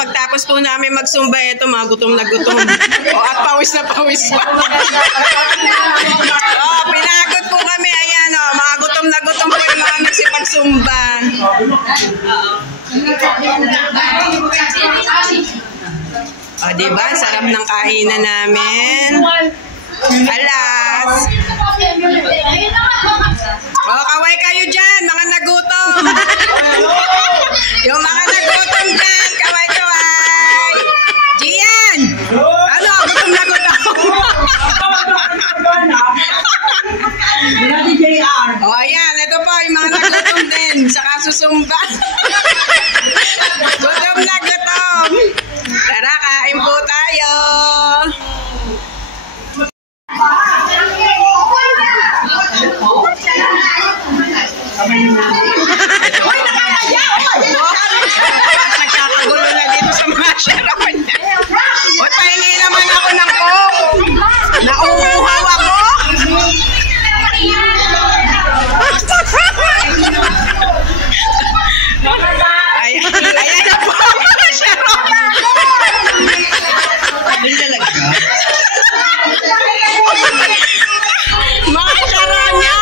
pagtapos po namin magsumba, ito, mga gutom na gutom. At pawis na pawis pa. Pinagod po kami. Ayan, mga gutom na gutom po yung mga nagsipagsumba. Diba? Sarap ng kainan namin. Alas. Kaway kayo dyan, mga nagutom. Yung mga nagutom dyan, kaway-kaway. Gian! Ano? Gutom na gutom. Ayan, ito po, yung mga nagutom din. Saka susumba. Gutom na gutom. Tara, kain po tayo. Nagkakagulo na dito sa mga sharapan niya. Pahingi naman ako ng coke. Nauuhaw ako. Ayan na po. Mga sharon niya.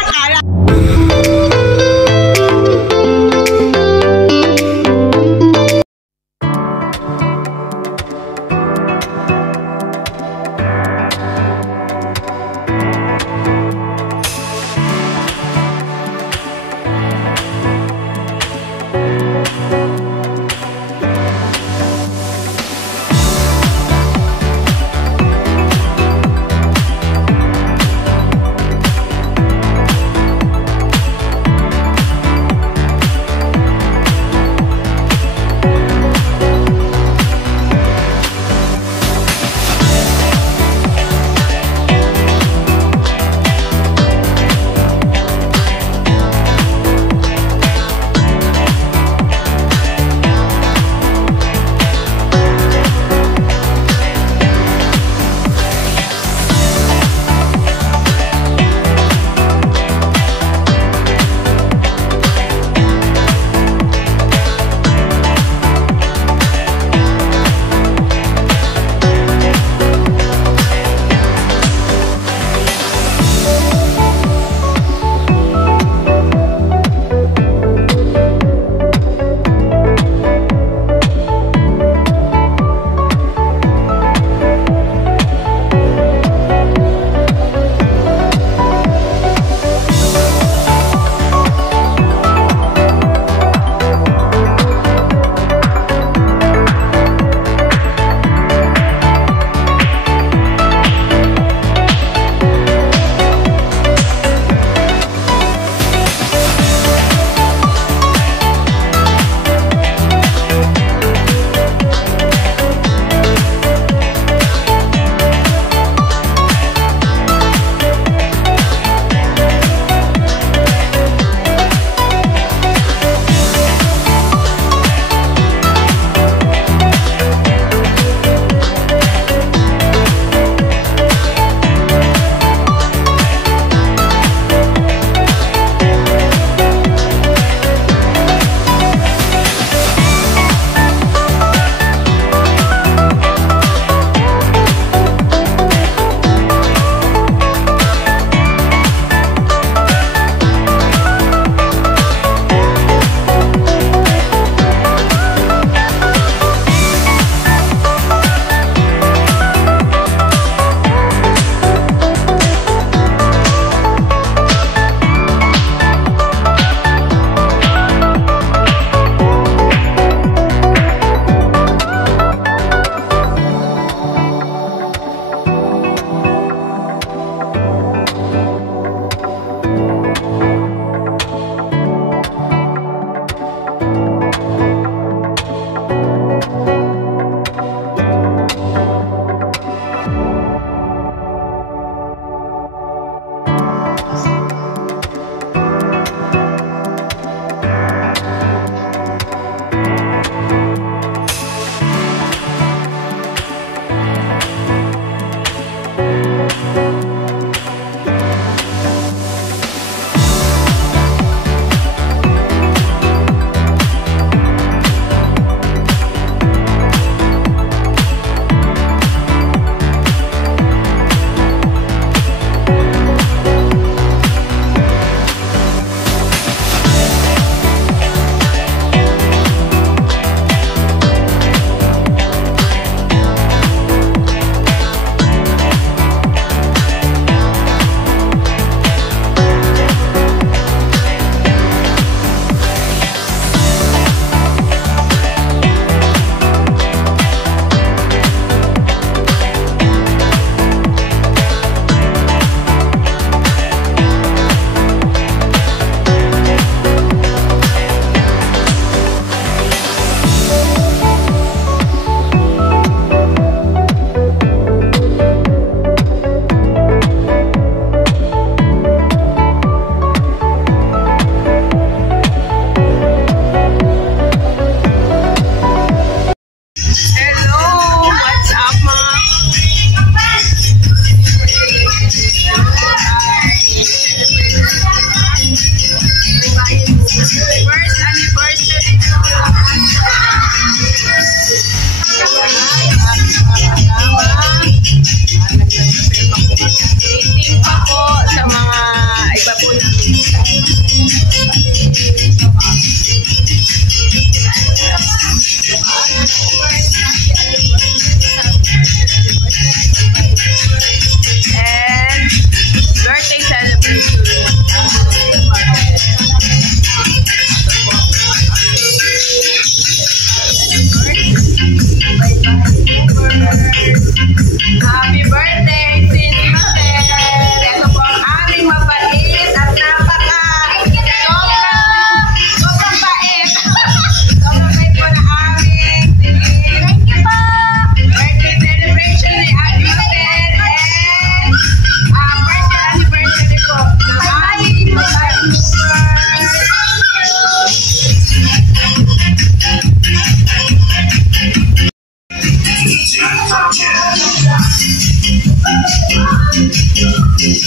Oh,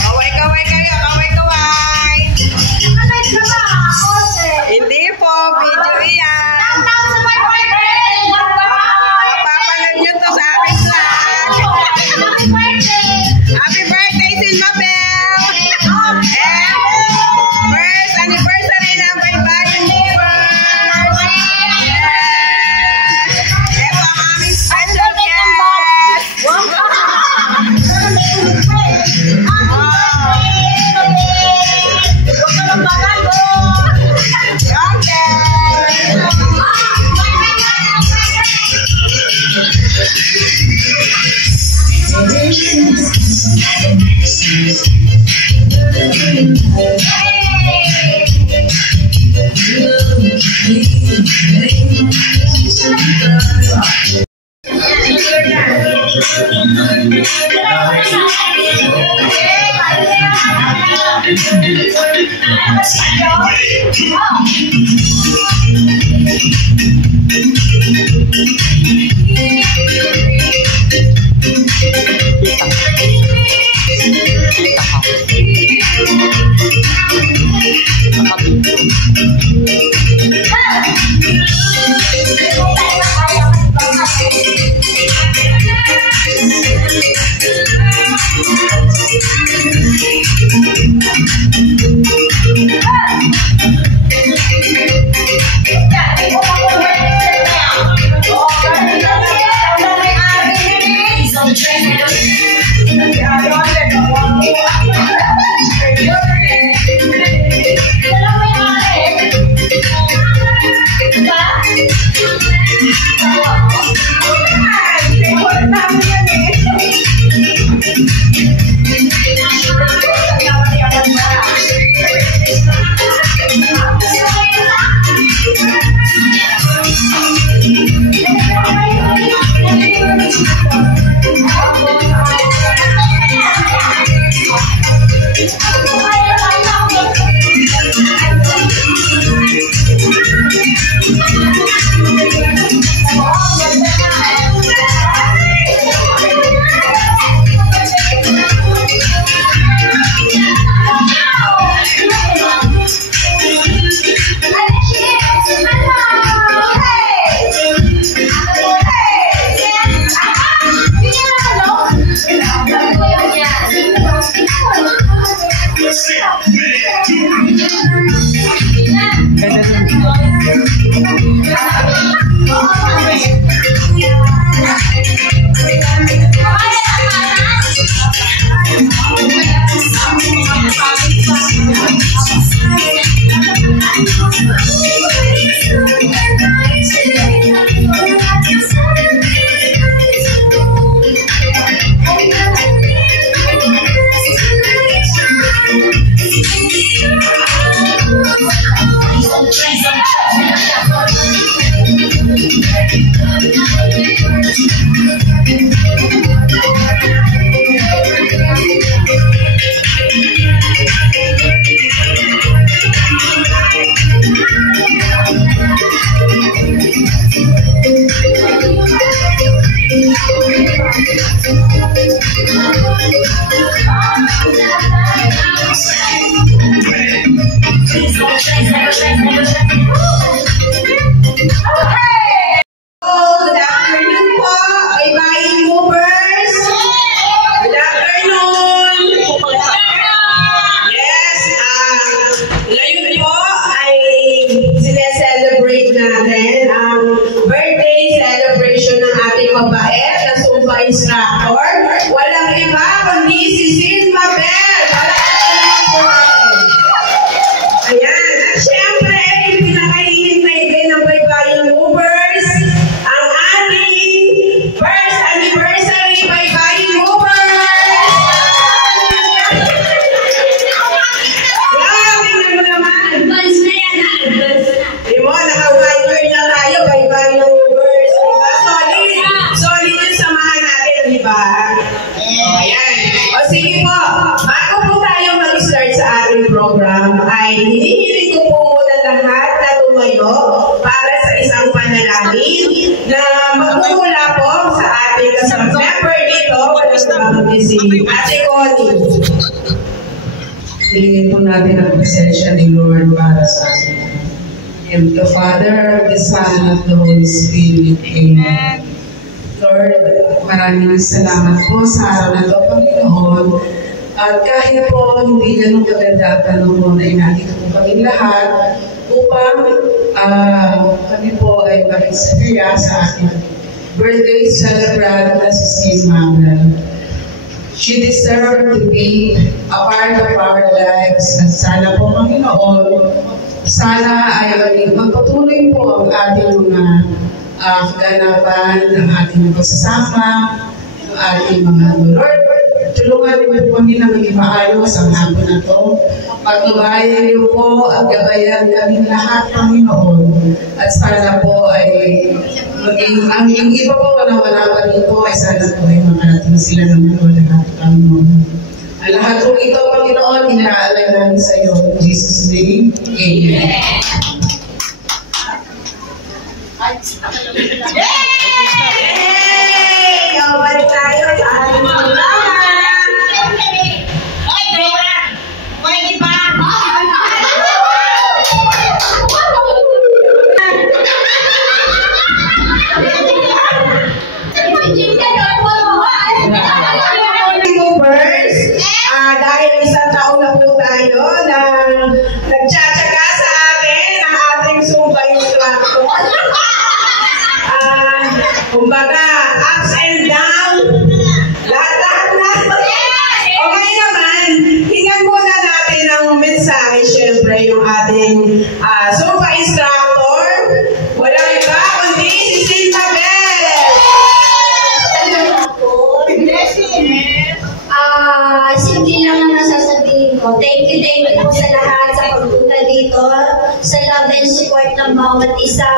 kaway-kaway kayo, kaway-kaway. Hindi po, video yan. Mapapanood nyo to sa aking vlog. Happy birthday, Silmabel! And first anniversary ng Baybayin Movers. Ito ang aming special guest. Instructor, walang iba kundi si Silmabel. Ayan, at syempre, yung pinakahihintay din ng Baybayin Movers, ang ating first anniversary Baybayin Movers. Wow, tingnan mo naman. Advance na yan, advance na. Di mo, naka-1 year na tayo, Baybayin Movers. Solid yung samahan natin, di ba? Ayan. O sige po, bago po tayo mag-start sa ating program, ay hinihiling ko po muna lahat na tumayo para sa isang panalangin na magmumula po sa natin ang presensya ni Lord para sa atin. In the Father, the Son, of the Holy Spirit. Amen. Lord, maraming salamat po sa araw na ito, Panginoon. At kahit po hindi ganun kaganda at panahon na inatid po kami lahat upang kami po ay makisaya sa ating birthday celebrant na si Sis Mabel. She deserved to be a part of our lives. At sana po, Panginoon, sana ay magpatuloy po ang ating mga kaganapan, ang ating pagsasama, ang ating mga Lord. Tulungan niyo po kami na maging maayos ang hapon na ito. Pagnubayan niyo po at gabayan kami lahat, Panginoon. At sana po ay maging, ang iba po na wala pa rin po ay sana po ay makarating sila naman o lahat, Panginoon. Ang lahat po ito, Panginoon, inaalay namin sa iyo. In Jesus' name, Amen. Yay! Balik tayo sa ating mga dahil isang taon na po tayo na nagtsatsaga sa atin ang ating Zumba instructor. Kumbaga, ups and down, lahat-lahat na. Okay naman, hingan muna natin ang mensahe, syempre, yung ating Zumba instructor. Walang iba kundi si Sis Mabel. Simple lang naman sasabihin ko. Thank you po sa lahat sa pagpunta dito, sa love and support ng bawat isa.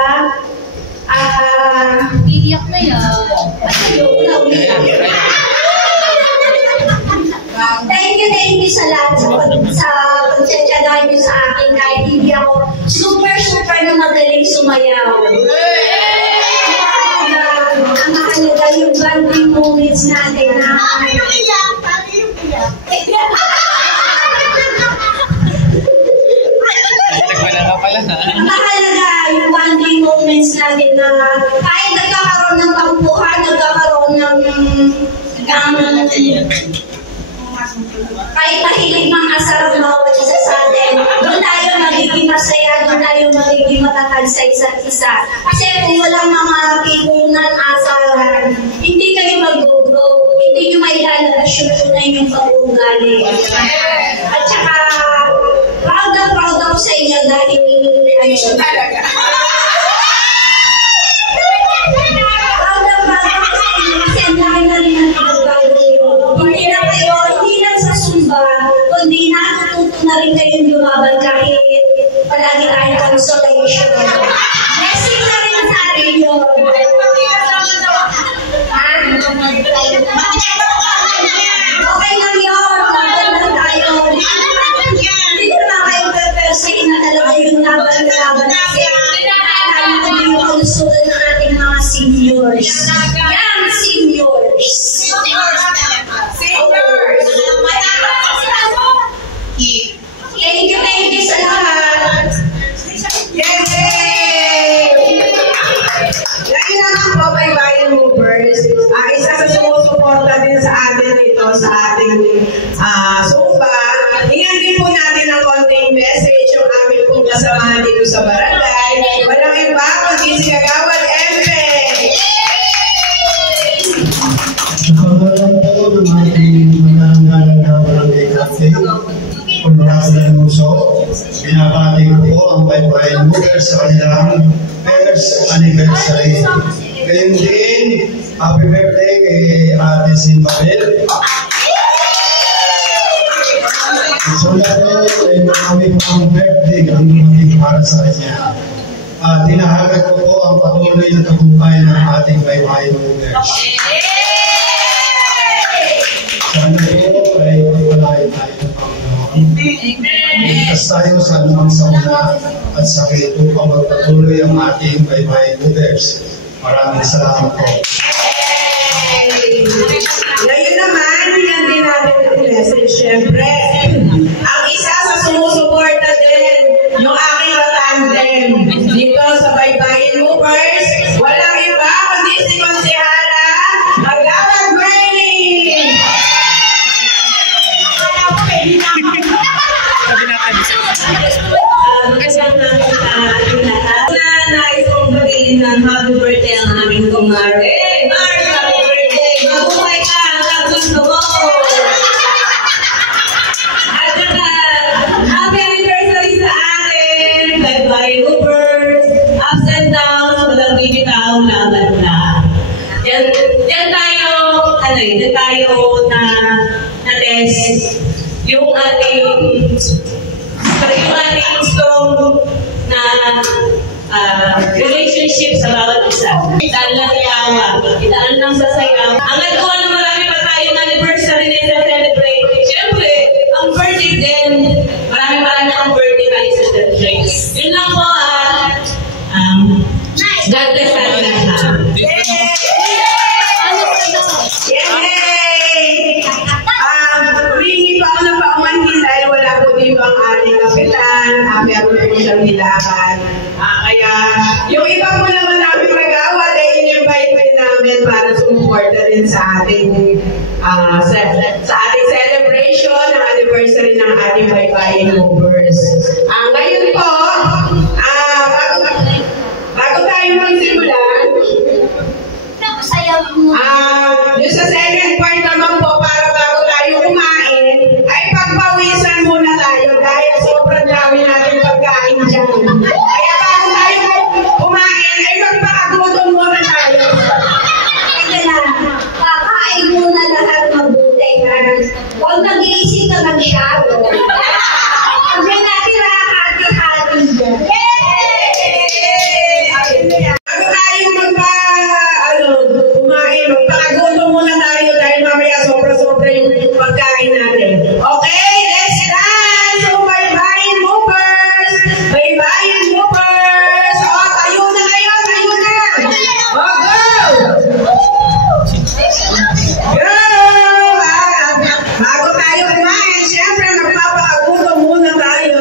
Iiyak na yan. Thank you sa lahat sa pagtsatsagaan niyo sa akin kahit hindi ako super na magaling sumayaw. Ang mahalaga yung bonding moments natin na mahalaga yung bonding moments natin na kahit nagkakaroon ng tampuhan, nagkakaroon ng kahit mahilig mang asar ang bawat isa sa atin, doon tayo magiging masaya, doon tayo magiging matatag sa isa't isa. Kasi kung walang mga pipunan, asaran, hindi kayo mag-go-go, hindi nyo mailalabas yung tunay yung pag-uugali. At saka, proud ako sa inyo dahil talaga. Proud ako sa inyo kasi ang dami na rin ang pinagbago nyo. Hindi lang sa Zumba, kundi natututo na rin kayong lumaban kahit palagi tayong consolation. Blessing na rin sa atin yun. Okay lang yun. Laban lang tayo. Hindi ko na kayo pepelsain na talaga yung laban kasi tayo na yung kalusulan ng ating mga seniors. Yan, seniors. Thank you sa lahat. Yay! Lagi naman po, Baybayin Movers. Isa sa sumusuporta din sa atin dito sa ating Zumba. Hingan din po natin ang konting message yung aming pong kasamahan dito sa barangay. Walang iba, kundi si Kagawad Empe. Pagkawalan po ng ating manangalan na barangay cafe, Honorable Muso, binabati ko po ang Baybayin Movers sa kanilang first anniversary. Ngayon din, happy birthday kay Ate Sis Mabel. So na po, ay marami pang birthday ang dumating para sa kanya. Tinahagad ko po ang patuloy na tagumpay ng ating Baybayin Movers. Sana po ay pagpalain tayo ng Panginoon. Ligtas tayo sa anumang sakuna at sakit upang magpatuloy ang ating Baybayin Movers. Maraming salamat po. Ngayon naman, hingan din natin ang message. Siyempre, ang isa sa sumusunod ng happy birthday ang aming kumare. Mars, happy birthday! Mabuhay ka hanggang gusto mo! At saka, happy anniversary sa atin! Bye-bye, Hoopers! Ups and downs, walang bibitaw, laban na. Yan tayo na-test yung ating strong na relationship sa bawat isa. Itaan lang yawa, itaan lang sa sayaw. Ang nagawa na marami pa tayong anniversary na celebrate. Siyempre, ang birthday din, marami ang birthday tayo sa celebrate. Yun lang po God bless tayo lahat. Humingi pa ako ng paumanhin dahil wala po dito ang ating kapitan. Meron po siyang nilakan. Kaya, yung iba po naman namin mag-awa dahil in-invite din namin para sumuporta din sa ating celebration ng anniversary ng ating Baybayin Movers. Ngayon po, bago tayo magsimula, yung sa second part naman po, para bago tayo kumain, ay pagpawisan muna tayo dahil sobrang dami natin pagkain dyan. Kaya bago tayo kumain, ay magpakagutom muna tayo. Kakain muna lahat mabuti. Huwag nag-iisip na mag-shadow. Huwag na natira hati-hati dyan. Bago tayo kumain, magpakagutom muna tayo dahil mamaya sobra-sobra yung pagkain natin. Okay, let's dance! So, Baybayin Movers! Baybayin Movers! Tayo na kayo, tayo na! Go! Go! Bago tayo kumain, syempre magpapakagutom muna tayo.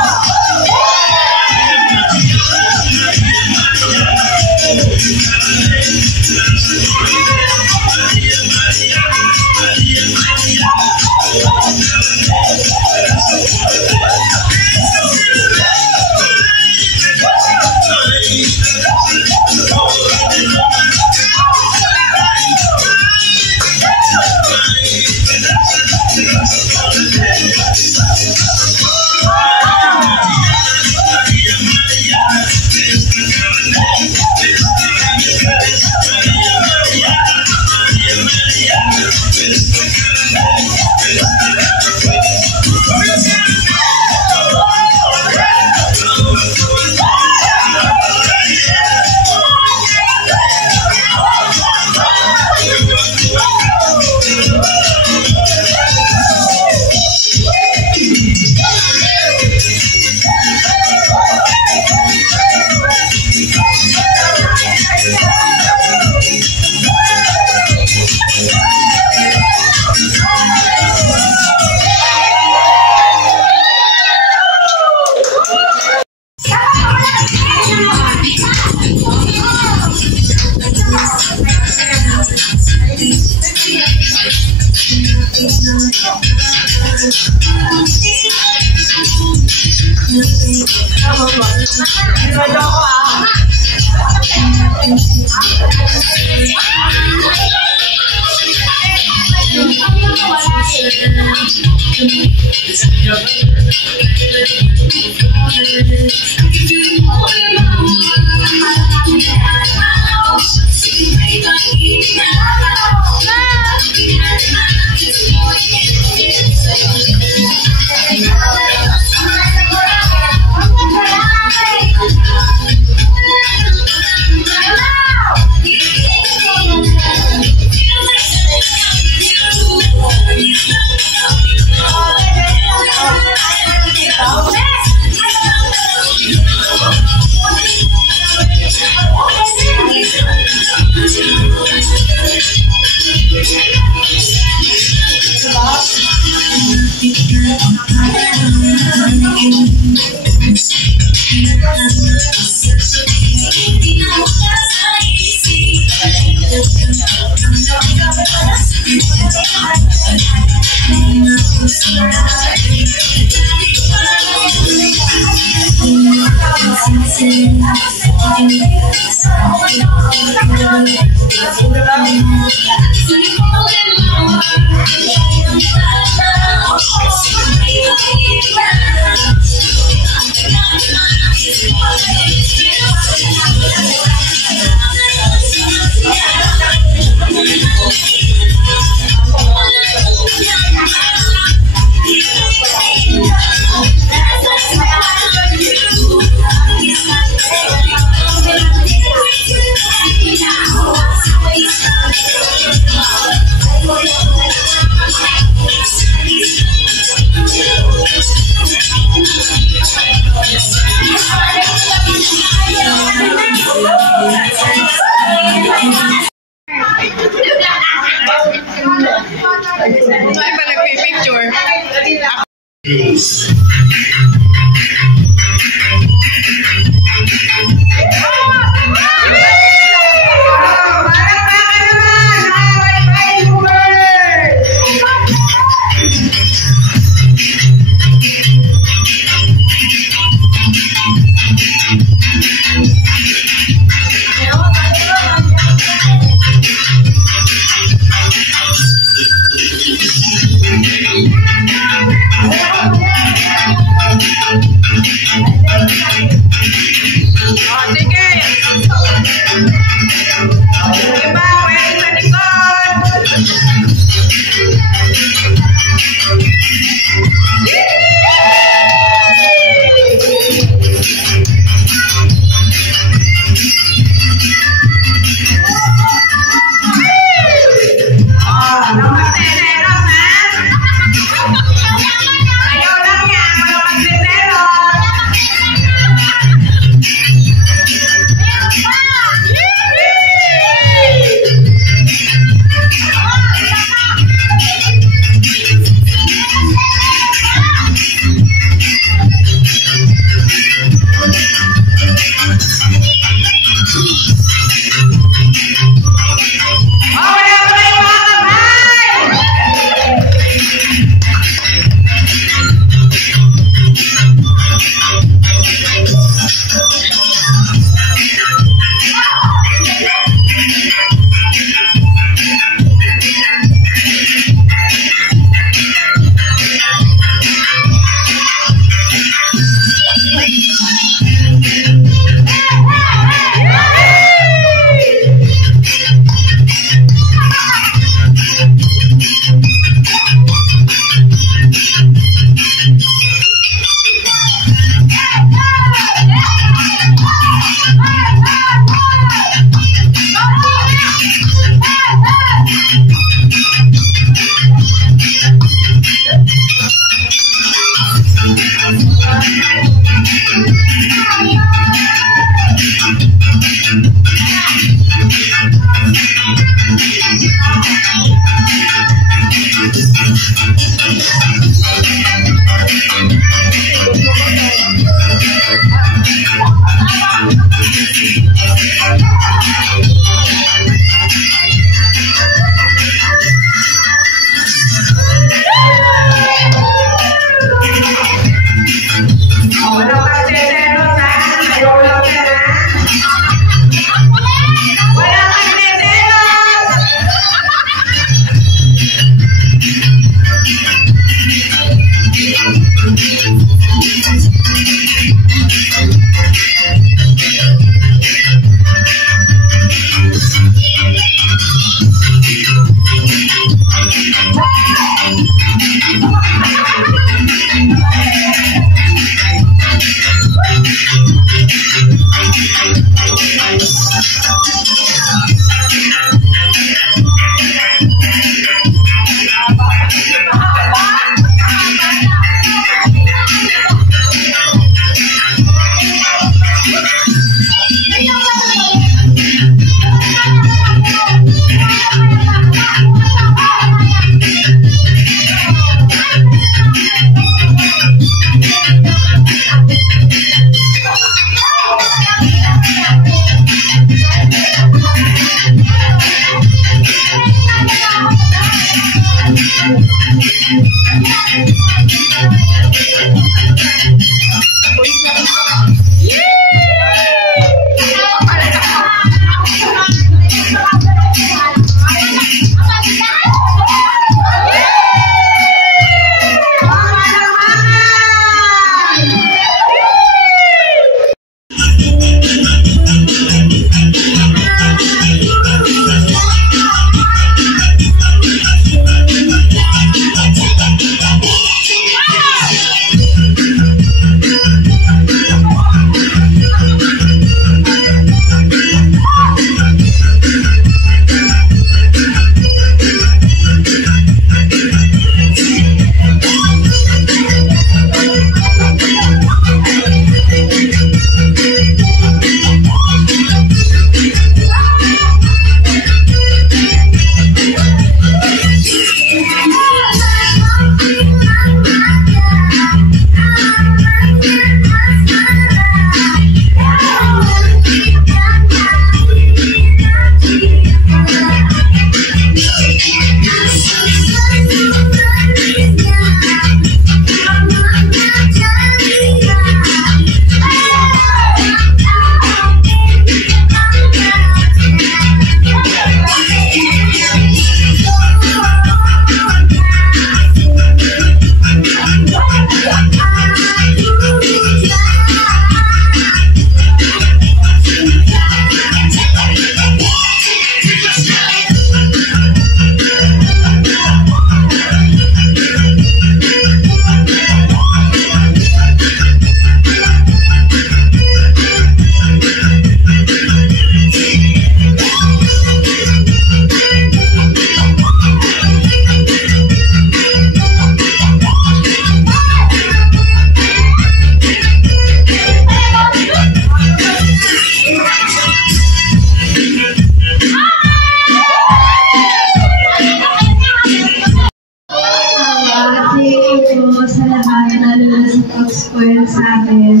sa akin.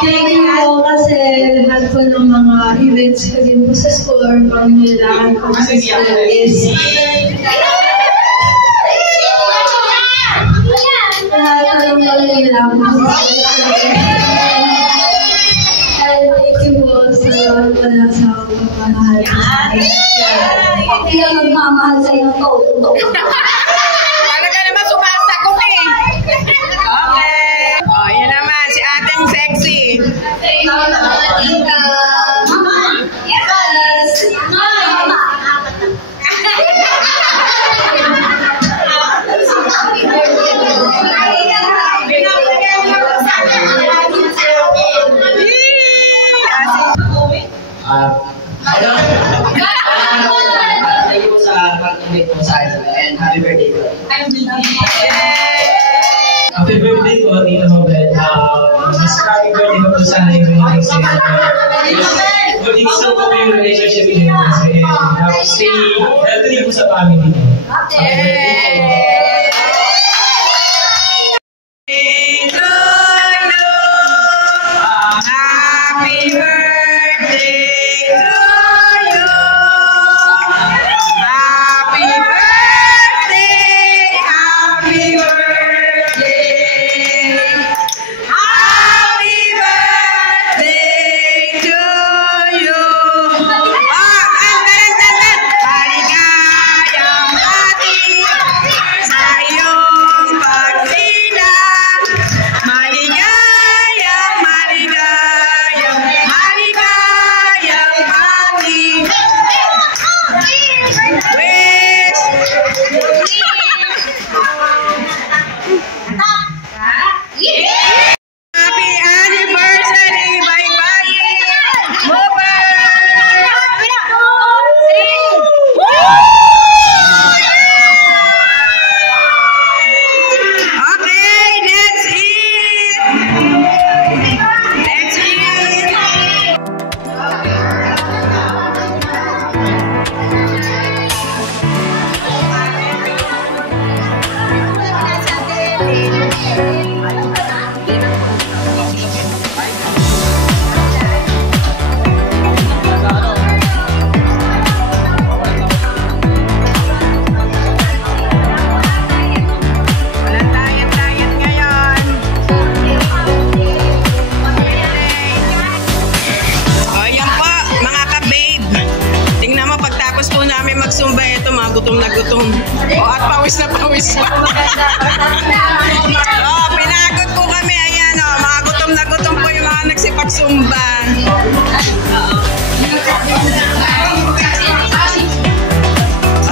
Thank you po kasi lahat po ng mga events ko din po sa school or mga nilalakad ko sa school is lahat ng mga nilalakad ko sa school. Thank you po sa wala sa pagmamahal sa akin. Hindi lang magmamahal sa'yo ng todo. Paano ka naman sumasagot eh? Okay. O, yun naman, si Ateng Sexy. Yes! Thank you sa pag-invite mo sa akin and happy birthday ko. Happy birthday po, Tita Mabel. Mas happy birthday ko po sana yung mga sa'yo. Mag-extend po yung relationship niyo kasi stay healthy po sa family niyo. Happy birthday po. Magsumba ito, mga gutom na gutom. At pawis na pawis pa. Pinagod po kami. Ayan, mga gutom na gutom po yung mga nagsipagsumba.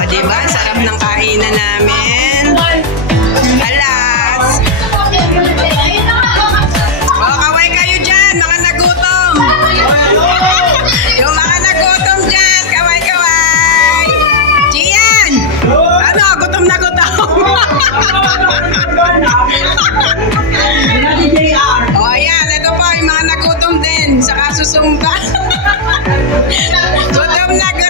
Diba? Sarap ng kainan namin. Alas. Kaway kayo dyan, mga nagutom. Yung mga nagutom dyan, kaway-kaway. Gian! Ano, gutom na gutom. O, ayan, ito po, yung mga nagutom din sa kasusumba. Gutom na gutom.